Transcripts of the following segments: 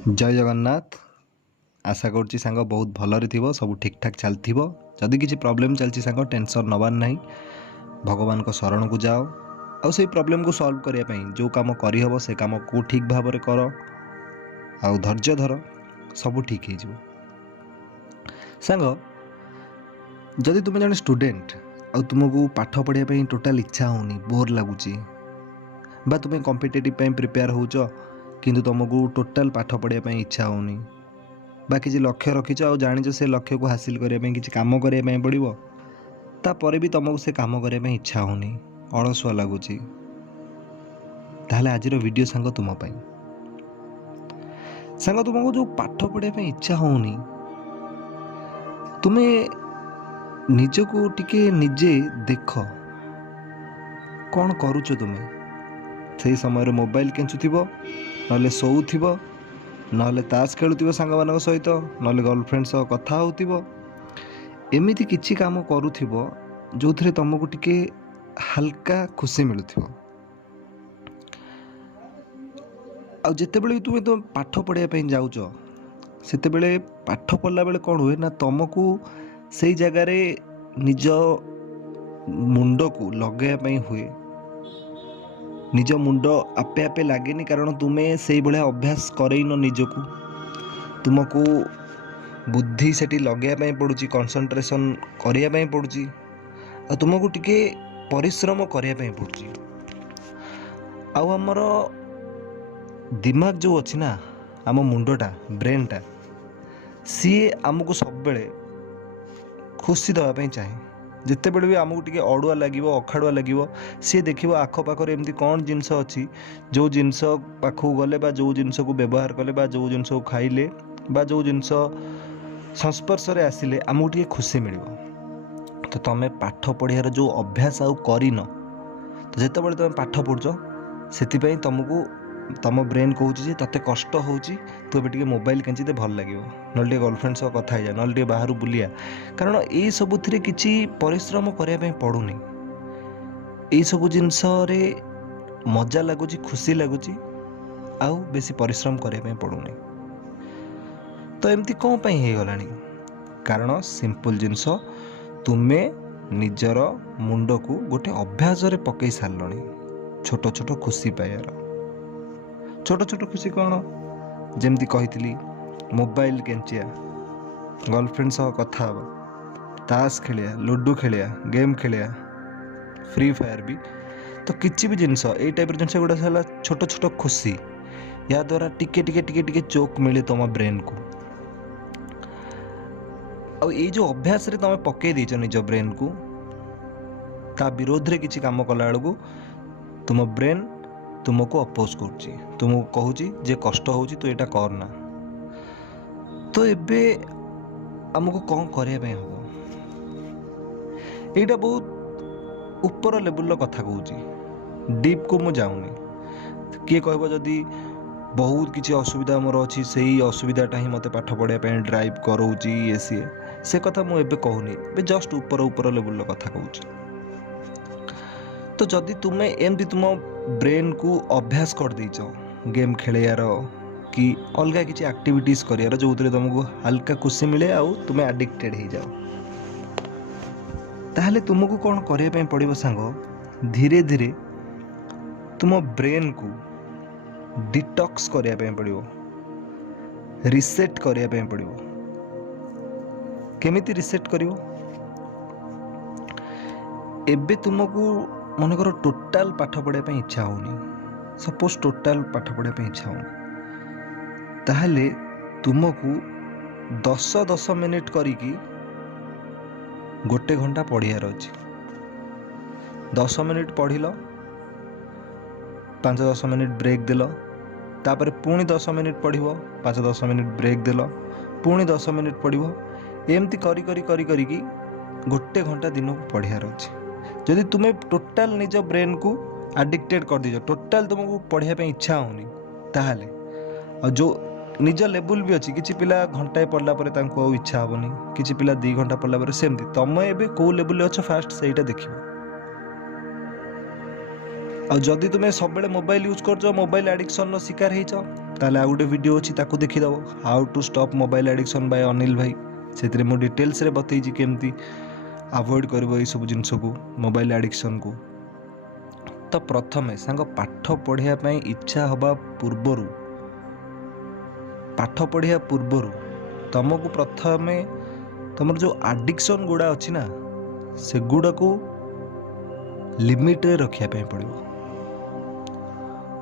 जय जगन्नाथ। आशा करुच्ची सांग बहुत भलरे थिबो, सब ठीक ठाक चलथिबो। जदि किसी प्रॉब्लम चलची सांग टेंशन नबार नहीं, भगवान को शरण को जाओ आउ से प्रॉब्लम को सॉल्व करिया पई जो काम करि हबो से काम को ठीक भाव रे करो, आउ धैर्य धर, सब ठीक हे जिवो। सांग जदि तुम जने स्टूडेंट आउ तुमको पाठ पढ़िया पई टोटल इच्छा होनी, बोर लागुची, बा तुम्हें कॉम्पिटिटिव पे प्रिपेयर होचो किंतु तुमको टोटल पाठ पढ़िया पई इच्छा होनी, बा किसी लक्ष्य रखीच आ जानिच से लक्ष्य को हासिल करने किसी काम करने पड़ो, तापर भी तुमको से काम करने इच्छा होनी, अलसुआ लगुच, ताहले आज वीडियो सांग तुम सांग तुमको जो पाठ पढ़िया इच्छा होनी, तुम्हें निजको टिके निजे देख कौन करुच, तुम्हें से समय मोबाइल केंचुथिबो, नले सोउथिबो, नले ताश खेलुथिबो सांग मान सहित, नले गर्लफ्रेंड सह कथा होउथिबो, एमिति किछि काम करुथिबो जो थरे तुमको टिके हल्का खुशी मिलुथिबो। आ जेते बेले तुम पाठ पढ़िया पई जाउच, सेते बेले पाठ पढ़ला बेले कौन हुए ना, तुमको से जगार निज मुंड को लगे हुए, निज मुंड आपे आपे लगे, कारण तुम्हें से भाया अभ्यास करन निजको, तुमको बुद्धि से लगे पड़ुची, कंसंट्रेशन करने पड़ुची, आ तुमको टिके परिश्रम करने पड़ुची। आमर दिमाग जो अच्छी ना, आम मुंडटा ब्रेनटा सी आमको सब बेले खुशी देवाई चाहे, जिते बड़े भी आमको टिके अड़ुआ लगे, अखाड़ुआ लगे, सी देखो आखपाखर एमती कौन जिनस अच्छी, जो जिनस पाखक गले, जो जिनस को व्यवहार कले, जो जिनस को खाइले, जो जिनस संस्पर्श रे आसिले आमको टिके खुशी मिल। तो तुम पाठ पढ़ियार जो अभ्यास आउ करिन, तो जिते बड़े तुम पाठ पढ़ुच से तुमको तुम ब्रेन कहूँ ते कष्ट हो, तू ए मोबाइल केंचीते भल लगे, ना गर्लफ्रेंड सह कथा है, ना बाहर बुलिया, कारण ये सब किसी परिश्रम करने पड़ूनी, ये सब जिनस मजा लगुच, खुशी लगुच, आउ बेसी परिश्रम करने पड़ूनी। तो एमती कौन पाई हो गलानी, कारण सिंपल जिनस तुम्हें निजर मुंड को गोटे अभ्यास रे पकई सारलणी, छोट छोट खुशी पाइबार। छोट छोट खुशी कौन, जमती कही मोबाइल केंचिया, गर्लफ्रेंड सह कथा हवा, ताश खेलिया, लूडो खेलिया, गेम खेलिया, फ्री फायर भी, तो किसी भी जिनस ये टाइप जिनस गुड़ा है छोट छोट खुशी, या द्वारा टिके टिके टिके टिके चोक मिले तुम ब्रेन को। और ये जो अभ्यास रे तुम पकई देच निज ब्रेन को, ता विरोध रे किसी काम कला बेलू तुम ब्रेन तुमको अपोज करुच्ची, तुमको कहूची जे कष्ट होची तो यहाँ करना। तो एबे आमको कौन करने हम, यहाँ बहुत ऊपर लेवल कथा कहूँ, डीप को मुझे जाऊनी। किए कह जदि बहुत किसी असुविधा मोर अच्छी, से ही असुविधाटा ही मत पाठ पढ़ाई ड्राइव करोची, ये सी से कथा मुझे कहूनी, जस्ट ऊपर ऊपर लेवल कथा कहूँ। तो जदि तुम्हें एमती तुम ब्रेन को अभ्यास कर देच गेम खेलार कि अलग किसी एक्टिविटीज कर जो तुमको हल्का खुशी मिले, आउ तुम्हें एडिक्टेड हो जाओ, ताहले तुमको कौन करने पड़ो सांग, धीरे धीरे तुम ब्रेन को डिटॉक्स करने पड़ो, रिसेट करने पड़ो। केमिति रिसेट करिवो, एबे तुमको मनकर टोटाल पाठ पढ़ाई इच्छा होनी, सपोज टोटाल पाठ पढ़ाई इच्छा होनी, ताहले तुमको 10-10 मिनिट करिकी गोटे घंटा पढ़ियार अच्छी। 10 मिनिट पढ़िल, 5-10 मिनिट ब्रेक देल, तापर पुणी 10 मिनिट पढ़, 5-10 मिनिट ब्रेक देल, पुणी 10 मिनिट पढ़, एमती करी करी करी करी गोटे घंटा दिन को पढ़ियार अच्छी। जदि तुम्हें टोटाल निज ब्रेन को एडिक्टेड कर दीज, टोटाल तुमको पढ़ाई इच्छा होनी, ताहले और जो निज लेवल भी अच्छी, किसी पिला घंटाए पढ़ला पर तांको इच्छा होनी, किसी पिला 2 घंटा पढ़ला पर सेमती, तुम एबे को लेवल अच्छ फास्ट सेटा देखिबो। और जदि तुम्हें सब बेले मोबाइल यूज कर, मोबाइल एडिक्शन शिकार हो, ताले आ गोटे वीडियो अच्छी ताकू देखीदेव how to stop mobile addiction by Anil भाई से मु डिटेल्स रे बतई केमती अवॉइड करबो ये सब जिनस को मोबाइल एडिक्शन को। तो प्रथमे सांग पाठ पढ़िया पई इच्छा हवा पूर्वरु पाठ पढ़िया पूर्वरु तुमको प्रथमे तुम जो एडिक्शन गुड़ा अच्छी ना से गुड़ा को लिमिट रे रखिया पई पड़िबो।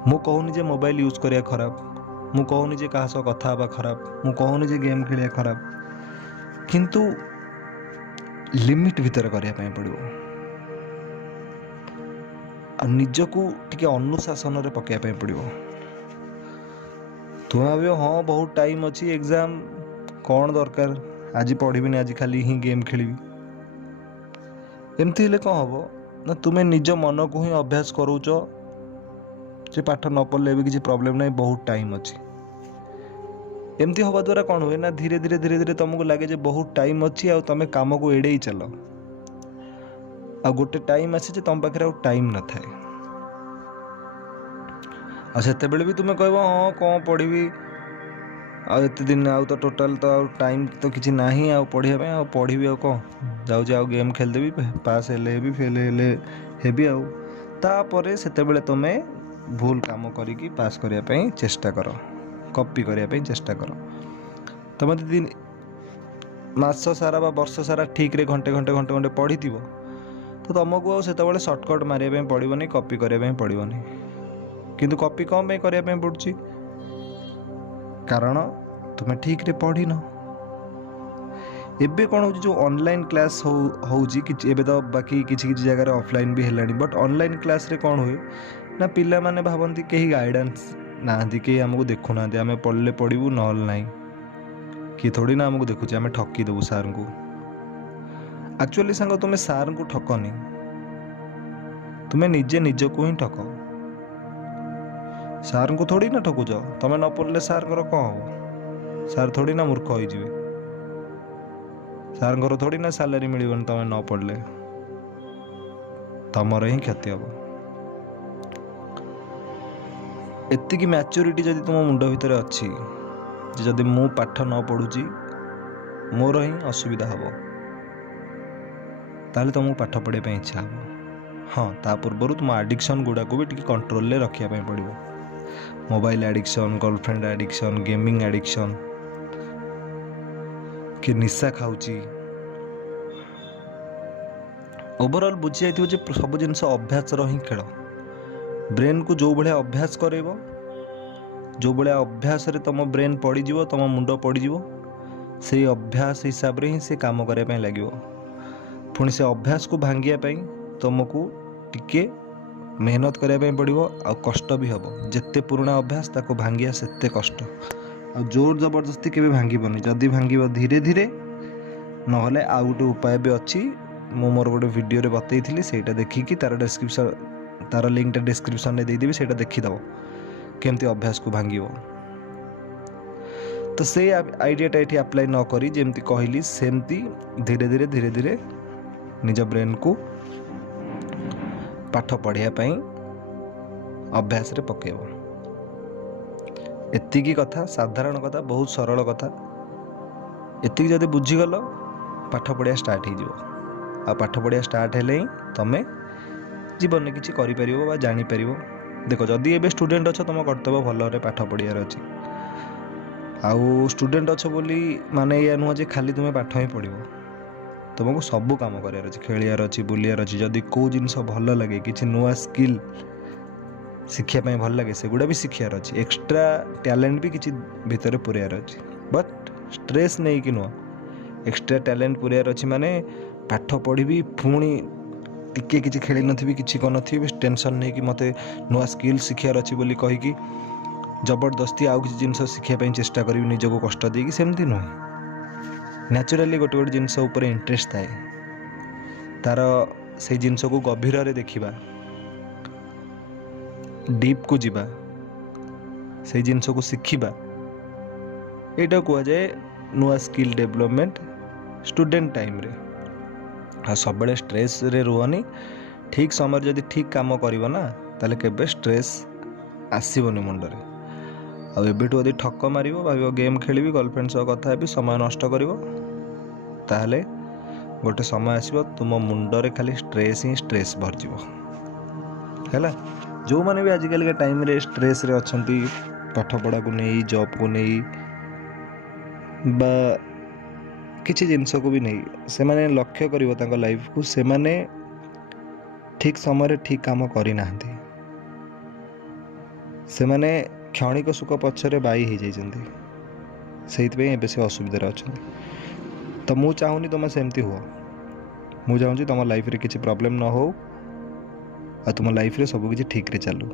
मु कहूनी जे मोबाइल यूज करिया खराब, मु कहूनी जे कहा सह कथा हवा खराब, मु कहूनी जे गेम खेलिया खराब, किंतु लिमिट भीतर करिया पई पड़िबो। निजको टिके अनुशासन रे पकैया पई पड़िबो। तुम भाव हाँ बहुत टाइम अच्छी एग्जाम कौन दरकार आज पढ़ी आज खाली ही गेम खेली एमती हेले कौन हम ना तुम्हें निज मन को ही अभ्यास करूच जे पाठ न पढ़ले भी किसी प्रॉब्लम नहीं बहुत टाइम अच्छी। एमती हवा द्वारा कौन हुए ना धीरे धीरे धीरे धीरे तुमको लगे जे बहुत टाइम अच्छी आ तुम काम को एड़े ही चल आ गोटे टाइम आसे जे तुम पाखे टाइम न थाए आ सेते बेले भी तुम्हें कहबो हाँ कौन पढ़ी आते दिन आउ तो टोटाल तो टाइम तो किसी ना आ पढ़ाई आ पढ़ी आ कौन जाऊँ आउ गेम खेलदेवी पास हेले भी फेल हेबी आउ तापर सेते बेले तुम्हें भूल काम करिकी पास करने चेष्टा कर कॉपी करने चेष्टा कर। तुम दिन मास सारा बा वर्ष सारा ठीक रे घंटे घंटे घंटे घंटे पढ़ी तो तुमको से सर्टकट मारे पड़ोनी कॉपी करने पड़ोनी किंतु कॉपी कौन करने पड़ुची कारण तुम्हें ठीक रे पढ़ी न। एबे कौन हो जो ऑनलाइन क्लास होउची कि एबे तो बाकी किसी किसी जगह ऑफलाइन भी हेलानी बट ऑनलाइन क्लास रे कौन हुए ना पिला माने भावंती कहीं गाइडेंस नाहंती कहीं हमको देखु ना आमे पढ़ले पढ़ू नल ना कि थोड़ी ना हमको देखुचे आमे ठकी देबू सार को। एक्चुअली सांग तुम्हें सार को ठकनी तुम्हें निजे निज को ही ठक सार को थोड़ी ना ठकुच तुम न पढ़ले सार कौन हम सार थोड़ी ना मूर्ख हो सार थोड़ी ना सैलरी मिलबन तुम न पढ़ले तमर ही क्षति हम। एतिकी मैच्योरिटी जदि तुम मुंड भितर अच्छी जदि मु पाठ न पढ़ुची मोर ही असुविधा हम ताले तुमको पाठ पढ़ाई इच्छा हम। हाँ ता पूर्व तुम एडिक्शन गुड़ा को भी टी कंट्रोल रखापी पड़ो mobile addiction girlfriend addiction gaming addiction कि निशा खाऊची ओवरऑल बुझी जाइए सब जिनस अभ्यास ही खेल ब्रेन को जो भाया अभ्यास करेब जो भाया अभ्यास रे तुम ब्रेन पड़ज तुम मुंड पड़ज से अभ्यास हिसाब से ही से काम करने लगे पुणी से अभ्यास को भांगिया तुमको टिके मेहनत करने पड़ो आ कष्ट भी हम जिते पुराना अभ्यास ताको भांगिया सेते कष्ट आ जोर जबरदस्ती के भांगबनी जदि भांग धीरे धीरे नहले आ गोटे उपाय भी अच्छी मु मोर गोटे वीडियो रे बतई सेटा देखिकी तार डिस्क्रिप्शन तार लिंक डिस्क्रिप्शन में देदेवी सेटा देखीदब केमती अभ्यास को भांग तो से आइडियाटा ये अप्लाई न करी जेमती कहली सेमती धीरे धीरे धीरे धीरे निज ब्रेन को पाठ पढ़ाई अभ्यास रे पकेब। एतिकी कथा साधारण कथा बहुत सरल कथा एतिकी जदि बुझीगल पाठ पढ़िया स्टार्ट हो पाठ पढ़िया स्टार्ट हेले ही तमें जीवन में किसी कर जापर देख जदि एबे स्टूडेंट अच्छ तुम कर्तव्य भल पाठ पढ़ियार अच्छी आउ स्टूडेंट अच्छ बोली माने या नुह जे खाली तुम्हें पाठ ही पढ़ तुमको सबू काम करार अच्छी खेलियार अच्छी बुलियार अच्छी जदि कौ जिनस भल लगे किसी नुआ स्किल शिखापी भल लगे सेगुड़ा भी शिखार अच्छी एक्स्ट्रा टैलेंट भी किसी भितर पुरार अच्छी बट स्ट्रेस नहीं कि नुह एक्स्ट्रा टैलेंट पुरार अच्छी माने पाठ पढ़ी पुणी टिके किसी खेली नी कि कौन टेंशन नहीं कि मत नुआ स्किल शिखार अच्छी बोली कहीकि जबरदस्ती आउ किसी जिनस शिखापी चेष्टा करी निजको कष्ट देकी सेमती नुह नेचुराली गोटे गोटे जिनस उपर इंटरेस्ट थाए तार से जिनस को गभीर रे देखिबा डीप को जीवा से जिनस को शिखिबा एटा कह जाए नुआ स्किल डेवलपमेंट स्टूडेंट टाइम रे आ सब बड़े स्ट्रेस रे रुहनी ठीक समय जदि ठीक काम करिवो ना ताले केबे स्ट्रेस आसीबनी मुंड रे ଆଉ ଏବେଠୁ ଯଦି ଠକ ମାରିବ, ଭାବିବ ଗେମ୍ ଖେଳିବି, गर्लफ्रेंड सह कथा हेबी, समय नष्ट करिवो, ताहले गोटे समय आसब तुम मुंडरे खाली स्ट्रेस ही स्ट्रेस भरजिव है। जो मैंने भी आजिकल के टाइम रे स्ट्रेस रे अच्छी पाठपढ़ा को नहीं, जॉब को नहीं, बा किसी जिनस को भी नहीं, से माने लक्ष्य करिवो तांको लाइफ को, से माने ठीक समय ठीक काम करना, से माने क्षणिक सुख पछरे बाई हो जाइछन्ति, सेइतबे एबे से असुविधा अच्छा। तो मु चाहूनी तुम सेमती हुआ, मु चाहूँ तुम लाइफ रे किसी प्रॉब्लम न हो, आ तुम लाइफ रे सब किसी ठीक रे चलू,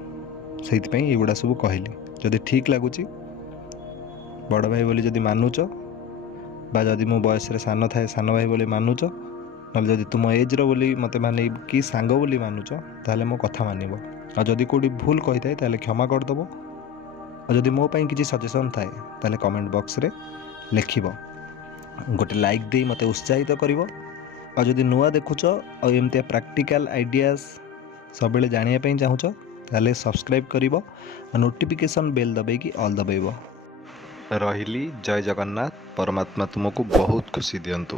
से युड़ा सब कहली। जदि ठीक लगुच बड़ भाई बोली जदि मानुच, बा जदि मो बयस रे सान थाए सान भाई बोली मानुच, ना जदि तुम एज रो बोली मते माने कि सांग बोली मानुच, ताहले मो कथा मानिबो। आ जदि कोडी भूल कहि थाए ताहले क्षमा कर दबो। आ जदि मो पई किसी सजेशन थाए ताहले कमेंट बॉक्स रे लिखिबो, गोटे लाइक दे मते उत्साहित करिवो। आ जदि नुआ देखुच आ एमतिया प्रैक्टिकल आइडियाज सब बेले जानिया पई चाहुच, ताहले सब्सक्राइब करिवो, नोटिफिकेशन बेल दबेकी ऑल दबेइबो। रहिली। जय जगन्नाथ। परमात्मा तुमको बहुत खुशी दियंतु।